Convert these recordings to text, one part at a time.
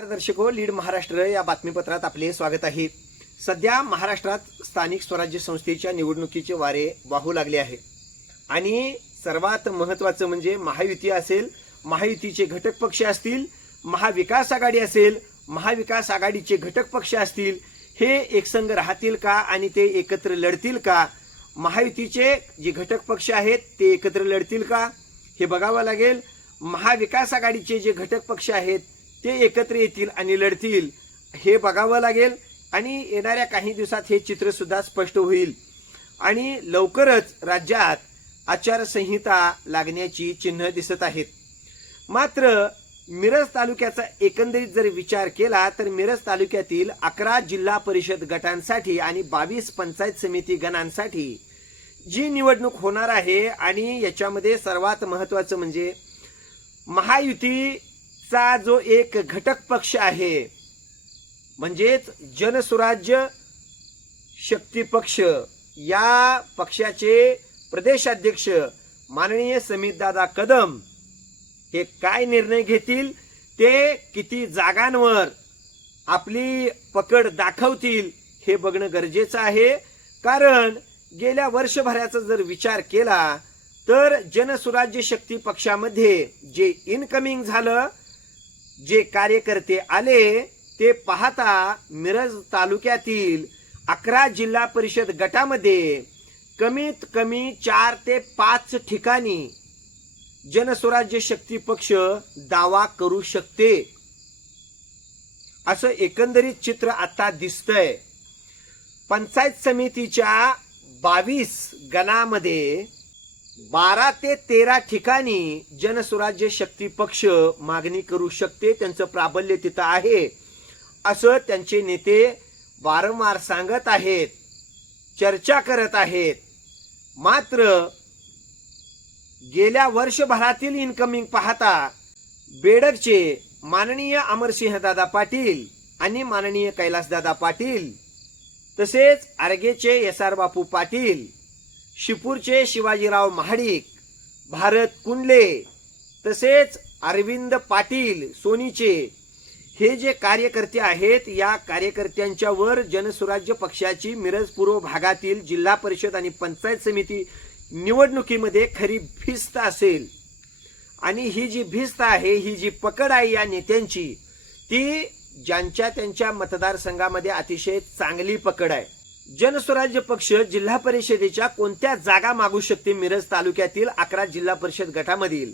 नमस्कार दर्शको लीड महाराष्ट्र या बातमीपत्रात आपले स्वागत आहे. सध्या महाराष्ट्रात स्थानिक स्वराज्य संस्थेच्या निवडणुकीचे वारे वाहू लागले आहे. आणि सर्वात महत्वाचं म्हणजे महायुती असेल महायुतीचे घटक पक्ष असतील महाविकास आघाडी असेल महाविकास आघाडीचे घटक पक्ष असतील हे एकसंघ राहतील का आणि ते एकत्र लढतील का? महायुतीचे जे घटक पक्ष आहेत ते एकत्र लढतील का? हे बघावं लागेल. महाविकास आघाडीचे जे घटक पक्ष आहेत ते एकत्र येतील आणि लढतील हे बघावं लागेल आणि येणाऱ्या काही दिवसात हे चित्र सुद्धा स्पष्ट होईल. आणि लवकरच राज्यात आचारसंहिता लागण्याची चिन्ह दिसत आहेत. मात्र मिरज तालुक्याचा एकंदरीत जर विचार केला तर मिरज तालुक्यातील अकरा जिल्हा परिषद गटांसाठी आणि बावीस पंचायत समिती गणांसाठी जी निवडणूक होणार आहे आणि याच्यामध्ये सर्वात महत्वाचं म्हणजे महायुती चा जो एक घटक पक्ष आहे म्हणजेच जनसुराज्य शक्ती पक्ष या पक्षाचे प्रदेशाध्यक्ष माननीय समितदादा कदम हे काय निर्णय घेतील? ते किती जागांवर आपली पकड दाखवतील हे बघणं गरजेचं आहे. कारण गेल्या वर्षभराचा जर विचार केला तर जनसुराज्य शक्ती पक्षामध्ये जे इनकमिंग झालं जे कार्यकर्ते आले ते पाहता मिरज तालुक्यातील अकरा जिल्हा परिषद गटामध्ये कमीत कमी चार ते पाच ठिकाणी जनस्वराज्य शक्ती पक्ष दावा करू शकते. असं एकंदरीत चित्र आता दिसतंय. पंचायत समितीच्या बावीस गणामध्ये बारा ते तेरा ठिकाणी जनस्वराज्य शक्ती पक्ष मागणी करू शकते त्यांचं प्राबल्य तिथं आहे. असं त्यांचे नेते वारंवार सांगत आहेत चर्चा करत आहेत. मात्र गेल्या वर्षभरातील इन्कमिंग पाहता बेडकचे माननीय अमरसिंहदादा पाटील आणि माननीय कैलासदादा पाटील तसेच आरगेचे एस आर बापू पाटील शिपूरचे शिवाजीराव महाडिक भारत कुंडले तसेच अरविंद पाटील सोनीचे. हे जे कार्यकर्ते आहेत या कार्यकर्त्यांच्यावर जनसुराज्य पक्षाची मिरज पूर्व भागातील जिल्हा परिषद आणि पंचायत समिती निवडणुकीमध्ये खरी भिस्त असेल. आणि ही जी भिस्त आहे ही जी पकड आहे या नेत्यांची ती ज्यांच्या त्यांच्या मतदारसंघामध्ये अतिशय चांगली पकड आहे. जनस्वराज्य पक्ष जिल्हा परिषदेच्या कोणत्या जागा मागू शकते मिरज तालुक्यातील अकरा जिल्हा परिषद गटामधील?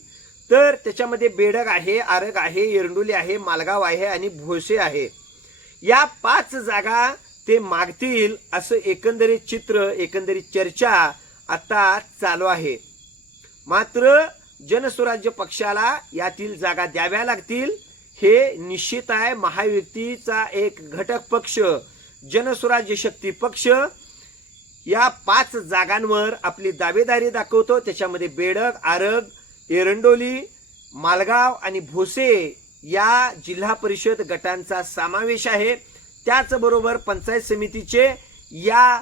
तर त्याच्यामध्ये बेडग आहे आरग आहे एरंडोली आहे मालगाव आहे आणि भोसे आहे. या पाच जागा ते मागतील असं एकंदरीत चित्र एकंदरीत चर्चा आता चालू आहे. मात्र जनस्वराज्य पक्षाला यातील जागा द्याव्या लागतील हे निश्चित आहे. महायुतीचा एक घटक पक्ष जनस्वराज्य शक्ती पक्ष या पाच जागांवर आपली दावेदारी दाखवतो. त्याच्यामध्ये बेडग आरग एरंडोली मालगाव आणि भोसे या जिल्हा परिषद गटांचा समावेश आहे. त्याचबरोबर पंचायत समितीचे या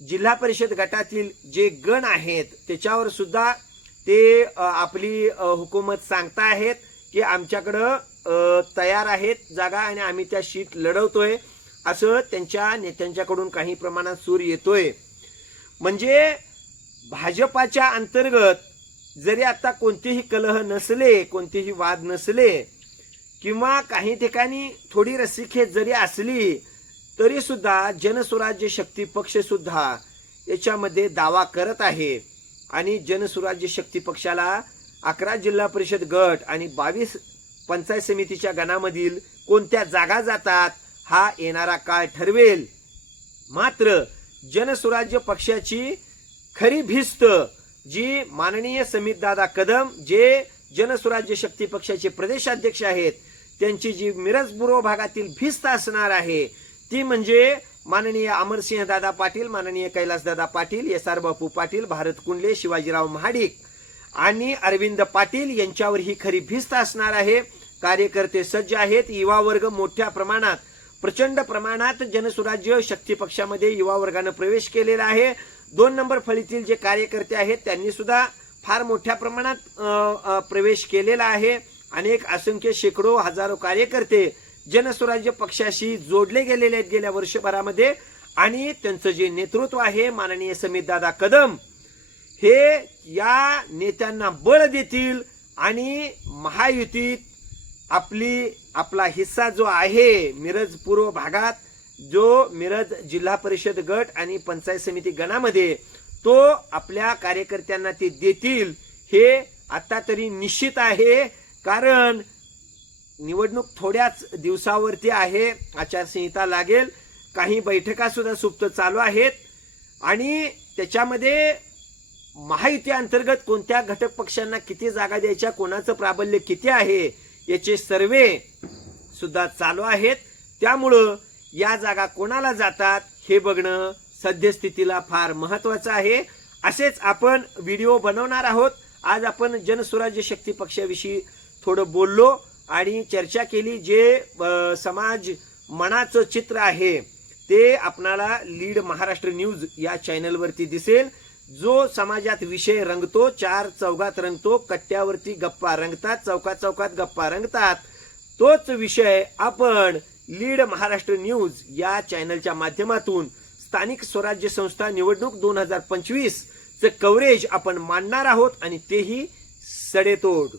जिल्हा परिषद गटातील जे गण आहेत त्याच्यावर सुद्धा ते आपली हुकूमत सांगता आहेत की आमच्याकडं तयार आहेत जागा आणि आम्ही त्या शीट लढवतोय. असं त्यांच्या नेत्यांच्याकडून काही प्रमाणात सूर येतोय. म्हणजे भाजपाच्या अंतर्गत जरी आता कोणतेही कलह नसले कोणतेही वाद नसले किंवा काही ठिकाणी थोडी रस्सीखेच जरी असली तरी सुद्धा जनस्वराज्य शक्ती पक्ष सुद्धा याच्यामध्ये दावा करत आहे. आणि जनसुराज्य शक्ती पक्षाला अकरा जिल्हा परिषद गट आणि बावीस पंचायत समितीच्या गणामधील कोणत्या जागा जातात हा येणारा काळ ठरवेल. मात्र जनसुराज्य पक्षाची खरी भिस्त जी माननीय समितदादा कदम जे जनसुराज्य शक्ती पक्षाचे प्रदेशाध्यक्ष आहेत त्यांची जी मिरज पूर्व भागातील भिस्त असणार आहे ती म्हणजे माननीय अमरसिंह दादा पाटील माननीय कैलासदादा पाटील एस आर बापू पाटील भारत कुंडले शिवाजीराव महाडिक आणि अरविंद पाटील यांच्यावर ही खरी भिस्त असणार आहे. कार्यकर्ते सज्ज आहेत. युवा वर्ग मोठ्या प्रमाणात प्रचंड प्रमाणात जनसुराज्य शक्ती पक्षामध्ये युवा वर्गानं प्रवेश केलेला आहे. दोन नंबर फळीतील जे कार्यकर्ते आहेत त्यांनी सुद्धा फार मोठ्या प्रमाणात प्रवेश केलेला आहे. अनेक असंख्य शेकडो हजारो कार्यकर्ते जनस्वराज्य पक्षाशी जोडले गेलेले आहेत गेल्या वर्षभरामध्ये. आणि त्यांचं जे नेतृत्व आहे माननीय समितदादा कदम हे या नेत्यांना बळ देतील आणि महायुतीत आपली आपला हिस्सा जो आहे मिरज पूर्व भागात जो मिरज जिल्हा परिषद गट आणि पंचायत समिती गणामध्ये तो आपल्या कार्यकर्त्यांना ते देतील हे आता तरी निश्चित आहे. कारण निवडणूक थोड्याच दिवसावरती आहे आचारसंहिता लागेल काही बैठका सुद्धा सुप्त चालू आहेत. आणि त्याच्यामध्ये महायुती अंतर्गत कोणत्या घटक पक्षांना किती जागा द्यायच्या कोणाचं प्राबल्य किती आहे याचे सर्वे सुद्धा चालू आहेत. त्यामुळं या जागा कोणाला जातात हे बघणं सद्यस्थितीला फार महत्वाचं आहे. असेच आपण व्हिडिओ बनवणार आहोत. आज आपण जनस्वराज्य शक्ती पक्षाविषयी थोडं बोललो आणि चर्चा केली जे समाज मनाचं चित्र आहे ते आपणाला लीड महाराष्ट्र न्यूज या चॅनलवरती दिसेल. जो समाजात विषय रंगतो चार चौघात रंगतो कट्ट्यावरती गप्पा रंगतात चौकात चौकात गप्पा रंगतात तोच विषय आपण लीड महाराष्ट्र न्यूज या चॅनलच्या माध्यमातून स्थानिक स्वराज्य संस्था निवडणूक दोन हजार पंचवीस कव्हरेज आपण मांडणार आहोत आणि तेही सडेतोड.